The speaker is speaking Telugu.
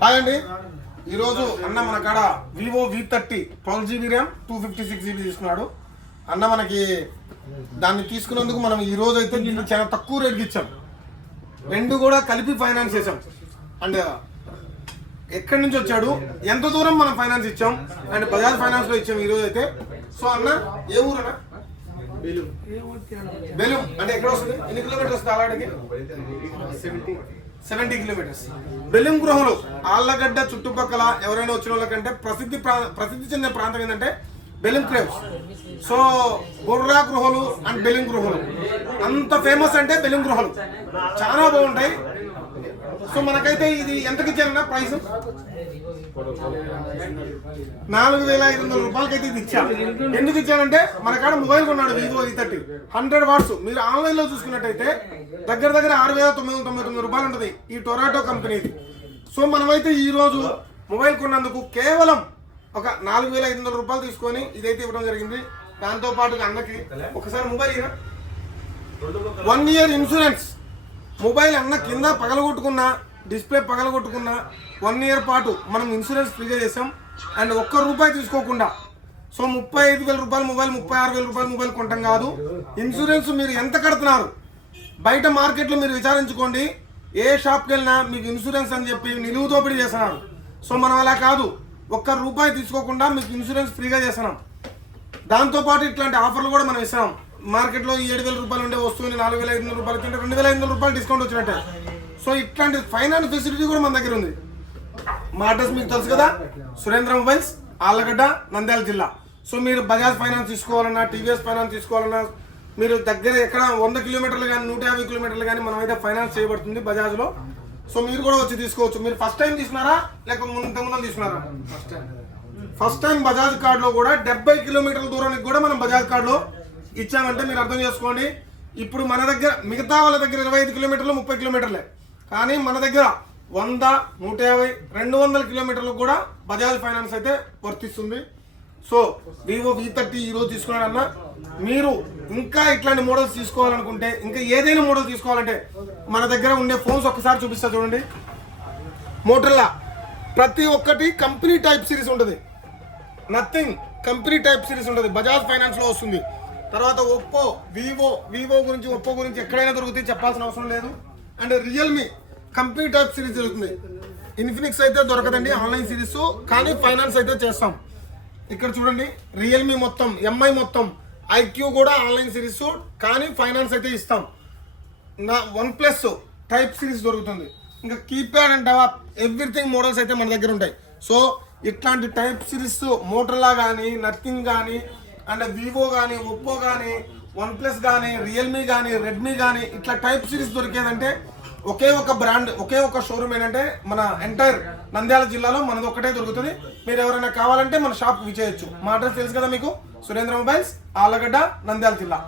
హాయ్ అండి. ఈరోజు అన్న మన కాడ Vivo V30 12GB RAM 256GB తీసుకున్నాడు అన్న. మనకి దాన్ని తీసుకున్నందుకు మనం ఈ రోజు అయితే దీన్ని చాలా తక్కువ రేట్కి ఇచ్చాం. రెండు కూడా కలిపి ఫైనాన్స్ చేసాం. అండ్ ఎక్కడి నుంచి వచ్చాడు, ఎంత దూరం మనం ఫైనాన్స్ ఇచ్చాం అండ్ బజాజ్ ఫైనాన్స్ లో ఇచ్చాం ఈ రోజు అయితే. సో అన్న ఏ ఊరు అన్న? బెలూం. అంటే ఎక్కడ వస్తుంది? ఎన్ని కిలోమీటర్స్ వస్తుంది ఆలాడికి? 70 కిలోమీటర్స్. బెలూం గృహలు ఆళ్ళగడ్డ చుట్టుపక్కల ఎవరైనా వచ్చిన వాళ్ళకంటే ప్రసిద్ధి చెందిన ప్రాంతం ఏంటంటే బెలూం క్రేవ్స్. సో బొర్రా గృహలు అండ్ బెలూం గృహలు అంత ఫేమస్ అంటే బెలూం గృహలు చాలా బాగుంటాయి. సో మనకైతే ఇది ఎంతకి ఇచ్చారన్నా ప్రైస్? 4,500 రూపాయలకైతే ఇది ఇచ్చా. ఎందుకు ఇచ్చానంటే మన కాడ మొబైల్ కొన్నాడు వివో V30 100 వాట్స్. మీరు ఆన్లైన్ లో చూసుకున్నట్టయితే దగ్గర 6,999 రూపాయలు ఉంటుంది ఈ టొరాటో కంపెనీది. సో మనమైతే ఈ రోజు మొబైల్ కొన్నందుకు కేవలం ఒక 4,500 రూపాయలు తీసుకొని ఇదైతే ఇవ్వడం జరిగింది. దాంతో పాటు అన్నకి ఒకసారి మొబైల్ 1 ఇయర్ ఇన్సూరెన్స్. మొబైల్ అన్న కింద పగలగొట్టుకున్నా, డిస్ప్లే పగలగొట్టుకున్నా 1 ఇయర్ పాటు మనం ఇన్సూరెన్స్ ఫ్రీగా చేసాం. అండ్ ఒక్క రూపాయి తీసుకోకుండా. సో 35,000 రూపాయలు మొబైల్, 36,000 రూపాయలు మొబైల్ కొంటాం కాదు. ఇన్సూరెన్స్ మీరు ఎంత కడుతున్నారు బయట మార్కెట్లో మీరు విచారించుకోండి. ఏ షాప్కి వెళ్ళినా మీకు ఇన్సూరెన్స్ అని చెప్పి నిలువు దోపిడీ చేస్తున్నారు. సో మనం అలా కాదు, ఒక్క రూపాయి తీసుకోకుండా మీకు ఇన్సూరెన్స్ ఫ్రీగా చేస్తున్నాం. దాంతోపాటు ఇట్లాంటి ఆఫర్లు కూడా మనం ఇస్తున్నాం. మార్కెట్లో 7,000 రూపాయలు ఉండే వస్తువుని 4,500 రూపాయలు తింటే 2,500 రూపాయలు డిస్కౌంట్ వచ్చినట్టే. సో ఇట్లాంటి ఫైనాన్స్ ఫెసిలిటీ కూడా మన దగ్గర ఉంది. మా అడ్రస్ మీకు తెలుసు కదా, సురేంద్ర మొబైల్స్, ఆళ్ళగడ్డ, నంద్యాల జిల్లా. సో మీరు బజాజ్ ఫైనాన్స్ తీసుకోవాలన్నా, టీవీఎస్ ఫైనాన్స్ తీసుకోవాలన్నా, మీరు దగ్గర ఎక్కడ 100 కిలోమీటర్లు కానీ 150 కిలోమీటర్లు కానీ మనమైతే ఫైనాన్స్ చేయబడుతుంది బజాజ్లో. సో మీరు కూడా వచ్చి తీసుకోవచ్చు. మీరు ఫస్ట్ టైం తీసుకున్నారా లేకపోతే ఇంతకుముందు తీసుకున్నారా? ఫస్ట్ టైం బజాజ్ కార్డులో కూడా 70 కిలోమీటర్ల దూరానికి కూడా మనం బజాజ్ కార్డులో ఇచ్చామంటే మీరు అర్థం చేసుకోండి. ఇప్పుడు మన దగ్గర మిగతా వాళ్ళ దగ్గర 25 కిలోమీటర్లు 30 కిలోమీటర్లే, కానీ మన దగ్గర 100, 150, 200 కిలోమీటర్లకు కూడా బజాజ్ ఫైనాన్స్ అయితే వర్తిస్తుంది. సో వివో V30 ఈరోజు తీసుకున్నాడన్న. మీరు ఇంకా ఇట్లాంటి మోడల్స్ తీసుకోవాలనుకుంటే, ఇంకా ఏదైనా మోడల్ తీసుకోవాలంటే మన దగ్గర ఉండే ఫోన్స్ ఒక్కసారి చూపిస్తా చూడండి. మోటరోలా ప్రతి ఒక్కటి కంపెనీ టైప్ సిరీస్ ఉంటుంది. నథింగ్ కంపెనీ టైప్ సిరీస్ ఉంటుంది, బజాజ్ ఫైనాన్స్లో వస్తుంది. తర్వాత ఒప్పో, వివో గురించి, ఒప్పో గురించి ఎక్కడైనా దొరుకుతాయి, చెప్పాల్సిన అవసరం లేదు. And Realme company type series దొరుకుతుంది. ఇన్ఫినిక్స్ అయితే దొరకదండి ఆన్లైన్ సిరీస్, కానీ ఫైనాన్స్ అయితే చేస్తాం. ఇక్కడ చూడండి, రియల్మీ మొత్తం, ఎంఐ మొత్తం, ఐక్యూ కూడా ఆన్లైన్ సిరీస్, కానీ ఫైనాన్స్ అయితే ఇస్తాం. OnePlus టైప్ సిరీస్ దొరుకుతుంది. ఇంకా కీప్యాడ్ అండ్ ఎవ్రీథింగ్ మోడల్స్ అయితే మన దగ్గర ఉంటాయి. సో ఇట్లాంటి టైప్ సిరీస్ మోటరోలా కానీ, నథింగ్ కానీ, అండ్ వివో కానీ, ఒప్పో కానీ, OnePlus కానీ, రియల్మీ కానీ, రెడ్మీ కానీ, ఇట్లా టైప్ సిరీస్ దొరికేదంటే ఒకే ఒక బ్రాండ్, ఒకే ఒక షోరూమ్ ఏంటంటే మన ఎంటైర్ నంద్యాల జిల్లాలో మనది ఒక్కటే దొరుకుతుంది. మీరు ఎవరైనా కావాలంటే మన షాప్ విచేయచ్చు. మా అడ్రస్ తెలుసు కదా మీకు, సురేంద్ర మొబైల్స్, ఆళ్ళగడ్డ, నంద్యాల జిల్లా.